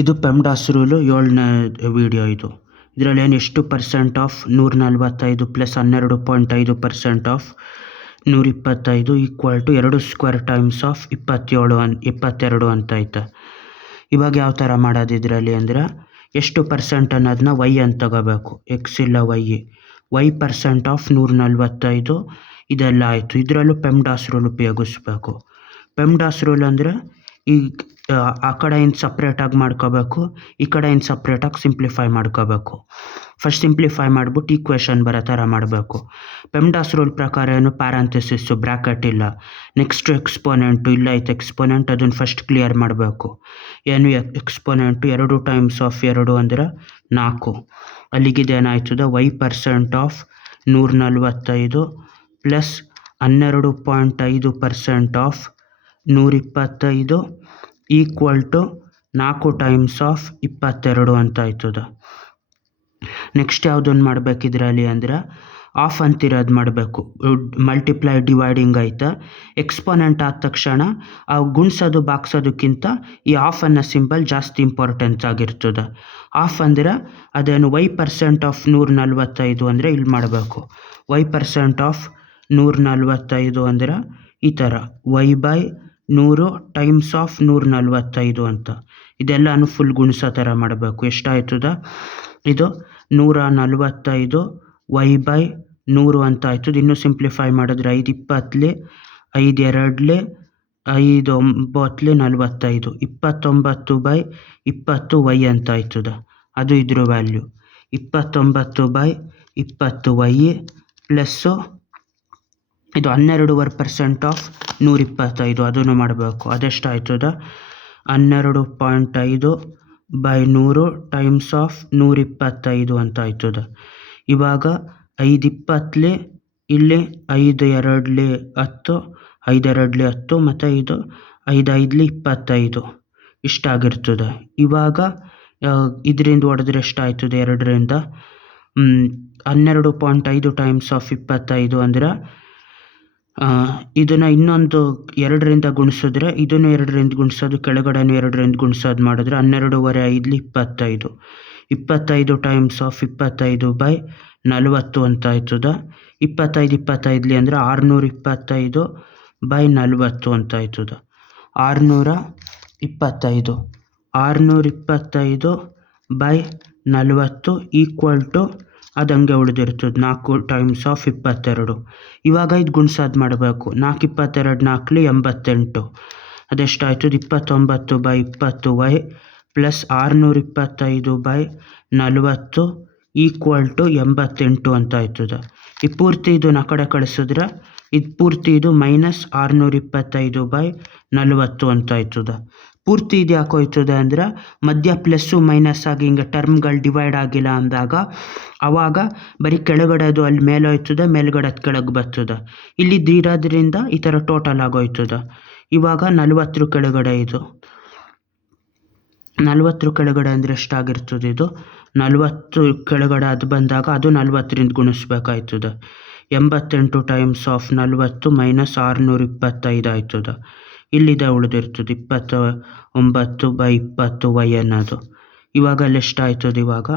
ಇದು ಪೆಮ್ಡಾಸ್ rule 7ನೇ video ಇದು. ಇದರಲ್ಲಿ ಎಷ್ಟು percent of 145 plus 12.5% of 125 equal to 2 square times of 22 ಅಂತ ಐತೆ. ಇವಾಗ ಯಾವ ಥರ ಮಾಡೋದು ಇದರಲ್ಲಿ ಅಂದರೆ, ಎಷ್ಟು ಪರ್ಸೆಂಟ್ ಅನ್ನೋದನ್ನ ವೈ ಅಂತ ತಗೋಬೇಕು, ಎಕ್ಸ್ ಇಲ್ಲ ವೈ ಪರ್ಸೆಂಟ್ ಆಫ್ 145 ಇದೆಲ್ಲ ಆಯಿತು. ಇದರಲ್ಲೂ ಪೆಮ್ಡಾಸ್ ರೂಲ್ ಉಪಯೋಗಿಸ್ಬೇಕು. ಪೆಮ್ಡಾಸ್ ರೂಲ್ ಅಂದರೆ ಈ ಆ ಕಡೆಯಿಂದ ಸಪ್ರೇಟಾಗಿ ಮಾಡ್ಕೋಬೇಕು, ಈ ಕಡೆಯಿಂದ ಸಪ್ರೇಟಾಗಿ ಸಿಂಪ್ಲಿಫೈ ಮಾಡ್ಕೋಬೇಕು. ಫಸ್ಟ್ ಸಿಂಪ್ಲಿಫೈ ಮಾಡಿಬಿಟ್ಟು ಈಕ್ವೇಷನ್ ಬರೋ ಥರ ಮಾಡಬೇಕು. ಪೆಮ್ಡಾಸ್ ರೂಲ್ ಪ್ರಕಾರ ಏನು ಪ್ಯಾರಂಥೆಸಿಸ್ಸು ಬ್ರ್ಯಾಕೆಟ್ ಇಲ್ಲ. ನೆಕ್ಸ್ಟು ಎಕ್ಸ್ಪೋನೆಂಟು ಇಲ್ಲ ಐತೆ ಎಕ್ಸ್ಪೋನೆಂಟ್, ಅದನ್ನು ಫಸ್ಟ್ ಕ್ಲಿಯರ್ ಮಾಡಬೇಕು. ಏನು ಎಕ್ಸ್ಪೋನೆಂಟು 2 ಟೈಮ್ಸ್ ಆಫ್ 2 ಅಂದರೆ 4. ಅಲ್ಲಿಗಿದೇನಾಯ್ತದ Y percent of 145 plus 12.5% of 125 equal to 4 times of 22 ಅಂತ ಆಯ್ತದ. ನೆಕ್ಸ್ಟ್ ಯಾವುದನ್ನು ಮಾಡಬೇಕಿದ್ರಲ್ಲಿ ಅಂದರೆ ಆಫ್ ಅಂತಿರೋದು ಮಾಡಬೇಕು. ಮಲ್ಟಿಪ್ಲೈ ಡಿವೈಡಿಂಗ್ ಆಯ್ತಾ, ಎಕ್ಸ್ಪೋನೆಂಟ್ ಆದ ತಕ್ಷಣ ಆ ಗುಣಿಸೋದು ಬಾಗ್ಸೋದಕ್ಕಿಂತ ಈ ಆಫ್ ಅನ್ನೋ ಸಿಂಬಲ್ ಜಾಸ್ತಿ ಇಂಪಾರ್ಟೆನ್ಸ್ ಆಗಿರ್ತದೆ. ಆಫ್ ಅಂದರೆ ಅದೇನು ವೈ ಪರ್ಸೆಂಟ್ ಆಫ್ 145 ಅಂದರೆ ಇಲ್ಲಿ ಮಾಡಬೇಕು. ವೈ ಪರ್ಸೆಂಟ್ ಆಫ್ 145 ಅಂದರೆ ಈ ಥರ ವೈ ಬೈ 100 ಟೈಮ್ಸ್ ಆಫ್ 145 ಅಂತ. ಇದೆಲ್ಲನೂ ಫುಲ್ ಗುಣಿಸೋ ಥರ ಮಾಡಬೇಕು. ಎಷ್ಟಾಯ್ತದ ಇದು 145 ವೈ ಬೈ 100 ಅಂತ ಆಯ್ತದ. ಇನ್ನೂ ಸಿಂಪ್ಲಿಫೈ ಮಾಡಿದ್ರೆ 5 20 5 2 5 9 45 29 ಬೈ 20 ವೈ ಅಂತ ಆಯ್ತದ. ಅದು ಇದ್ರ ವ್ಯಾಲ್ಯೂ 29 ಬೈ 20 ವೈ ಪ್ಲಸ್ಸು ಇದು 12% ಆಫ್ 125 ಅದನ್ನು ಮಾಡಬೇಕು. ಅದೆಷ್ಟಾಯ್ತದ 12.5 ಬೈ 100 ಟೈಮ್ಸ್ ಆಫ್ 125 ಅಂತ ಆಯ್ತದ. ಇವಾಗ 5 20 ಇಲ್ಲಿ 5 2 10 5 2 10 ಮತ್ತು ಇದು 5 5 25 ಇಷ್ಟಾಗಿರ್ತದೆ. ಇವಾಗ ಇದರಿಂದ ಹೊಡೆದ್ರೆ ಎಷ್ಟಾಯ್ತದೆ 2ರಿಂದ 12.5 ಟೈಮ್ಸ್ ಆಫ್ 25 ಅಂದರೆ ಇದನ್ನು ಇನ್ನೊಂದು 2ರಿಂದ ಗುಣಿಸಿದ್ರೆ ಇದನ್ನು 2ರಿಂದ ಗುಣಿಸೋದು, ಕೆಳಗಡೆನೂ 2ರಿಂದ ಗುಣಿಸೋದು ಮಾಡಿದ್ರೆ 12 5 25 25 ಟೈಮ್ಸ್ ಆಫ್ 25 ಬೈ 40 ಅಂತ ಆಯ್ತದ. 25 25 ಅಂದರೆ 625 ಬೈ 40 ಅಂತ ಆಯ್ತದ. 625 ಬೈ 40 ಈಕ್ವಲ್ ಟು ಅದು ಹಂಗೆ ಉಳಿದಿರ್ತದೆ 4 ಟೈಮ್ಸ್ ಆಫ್ 22. ಇವಾಗ ಇದು ಗುಣಿಸೋದು ಮಾಡಬೇಕು. 4 22 4 88 ಅದೆಷ್ಟಾಯ್ತದೆ 29 by 20 y plus 625 by 40 equal to 88 ಅಂತ ಆಯ್ತದೆ. ಈ ಪೂರ್ತಿ ಇದನ್ನು ಆ ಕಡೆ ಕಳಿಸಿದ್ರೆ ಇದು ಪೂರ್ತಿ ಇದು ಮೈನಸ್ 625 ಬೈ 40 ಅಂತ ಆಯ್ತದೆ. ಪೂರ್ತಿ ಇದು ಯಾಕೆ ಹೋಯ್ತದೆ ಅಂದರೆ ಮಧ್ಯ ಪ್ಲಸ್ಸು ಮೈನಸ್ ಆಗಿ ಹಿಂಗೆ ಟರ್ಮ್ಗಳು ಡಿವೈಡ್ ಆಗಿಲ್ಲ ಅಂದಾಗ ಆವಾಗ ಬರೀ ಕೆಳಗಡೆದು ಅಲ್ಲಿ ಮೇಲೆ ಹೋಯ್ತದೆ, ಮೇಲ್ಗಡೆ ಅದು ಕೆಳಗೆ ಬರ್ತದೆ. ಇಲ್ಲಿ ಇರೋದ್ರಿಂದ ಈ ಥರ ಟೋಟಲ್ ಆಗೋಯ್ತದೆ. ಇವಾಗ 40 ಕೆಳಗಡೆ ಇದು 40 ಕೆಳಗಡೆ ಅಂದರೆ ಎಷ್ಟಾಗಿರ್ತದೆ ಇದು 40 ಕೆಳಗಡೆ ಅದು ಬಂದಾಗ ಅದು 40ರಿಂದ ಗುಣಿಸ್ಬೇಕಾಯ್ತದೆ. 88 ಟೈಮ್ಸ್ ಆಫ್ 40 ಮೈನಸ್ 625 ಆಯ್ತದೆ. ಇಲ್ಲಿದೆ ಉಳಿದಿರ್ತದೆ 29 ಬೈ 20 ವೈ ಅನ್ನೋದು. ಇವಾಗ ಅಲ್ಲಿ ಎಷ್ಟಾಯ್ತದೆ ಇವಾಗ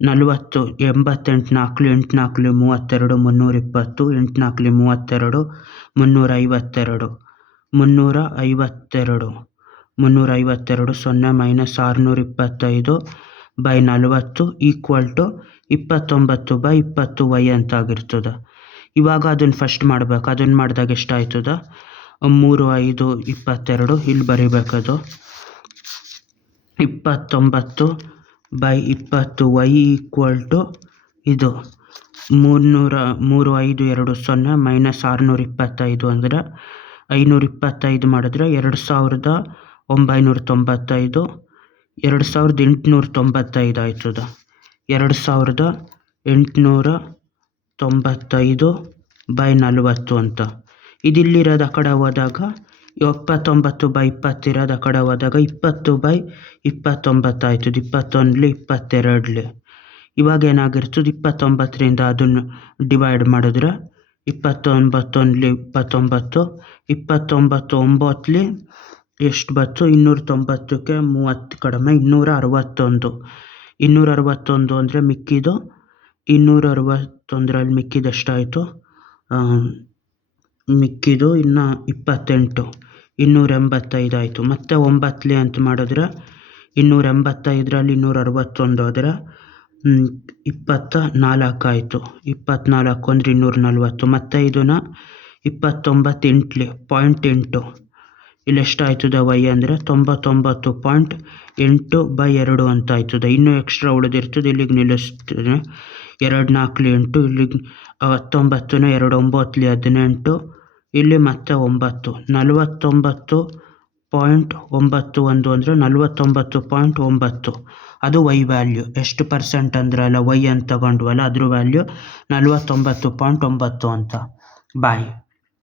40 88 4 8 4 32 320 8 4 32 352 0 minus 625 by 40 equal to 29 by 20 y ಅಂತ ಆಗಿರ್ತದೆ. ಇವಾಗ ಅದನ್ನು ಫಸ್ಟ್ ಮಾಡಬೇಕು. ಅದನ್ನು ಮಾಡಿದಾಗ ಎಷ್ಟಾಯ್ತದ 3 5 22 ಇಲ್ಲಿ ಬರೀಬೇಕದು 29 ಬೈ 20 ವೈ ಈಕ್ವಲ್ ಟು ಇದು 3 5 2 0 ಮೈನಸ್ 625 ಅಂದರೆ 525 ಮಾಡಿದ್ರೆ 2995 2895 ಆಯ್ತದ. 2895 ಬೈ 40 ಅಂತ. ಇದಿಲ್ಲಿರೋದು ಆ ಕಡೆ ಹೋದಾಗ 79 ಬೈ 20 ಇರೋದು ಆ ಕಡೆ ಹೋದಾಗ 20 ಬೈ 29 ಆಯ್ತದೆ. 21 22 ಇವಾಗ ಏನಾಗಿರ್ತದೆ 29ರಿಂದ ಅದನ್ನು ಡಿವೈಡ್ ಮಾಡಿದ್ರೆ 29 29 29 9 ಎಷ್ಟು ಬಂತು 290ಕ್ಕೆ 30 ಕಡಿಮೆ 261. 261 ಅಂದರೆ ಮಿಕ್ಕಿದ್ದು 261ರಲ್ಲಿ ಮಿಕ್ಕಿದ್ದು ಎಷ್ಟಾಯಿತು? ಮಿಕ್ಕಿದ್ದು ಇನ್ನು 28 285 ಆಯಿತು. ಮತ್ತು 9 ಅಂತ ಮಾಡಿದ್ರೆ 285ರಲ್ಲಿ 261 ಹೋದರೆ 24 ಆಯಿತು. 24 ಅಂದರೆ 240. ಮತ್ತು ಇದನ್ನು 29 0.8 ಇಲ್ಲಿ ಎಷ್ಟಾಯ್ತದೆ y ಅಂದರೆ 99.8/2 ಅಂತ ಆಯ್ತದೆ. ಇನ್ನೂ ಎಕ್ಸ್ಟ್ರಾ ಉಳಿದಿರ್ತದೆ, ಇಲ್ಲಿಗೆ ನಿಲ್ಲಿಸ್ತದೆ. 2 4 8, ಇಲ್ಲಿಗೆ 19 2 9 18, ಇಲ್ಲಿ ಮತ್ತೆ 9 49.91 ಅಂದರೆ 49.9. ಅದು y ವ್ಯಾಲ್ಯೂ. ಎಷ್ಟು % ಅಂದ್ರಲ್ಲ y ಅಂತ ತಗೊಂಡ್ವಲ್ಲ, ಅದ್ರ ವ್ಯಾಲ್ಯೂ 49.9 ಅಂತ. ಬಾಯ್.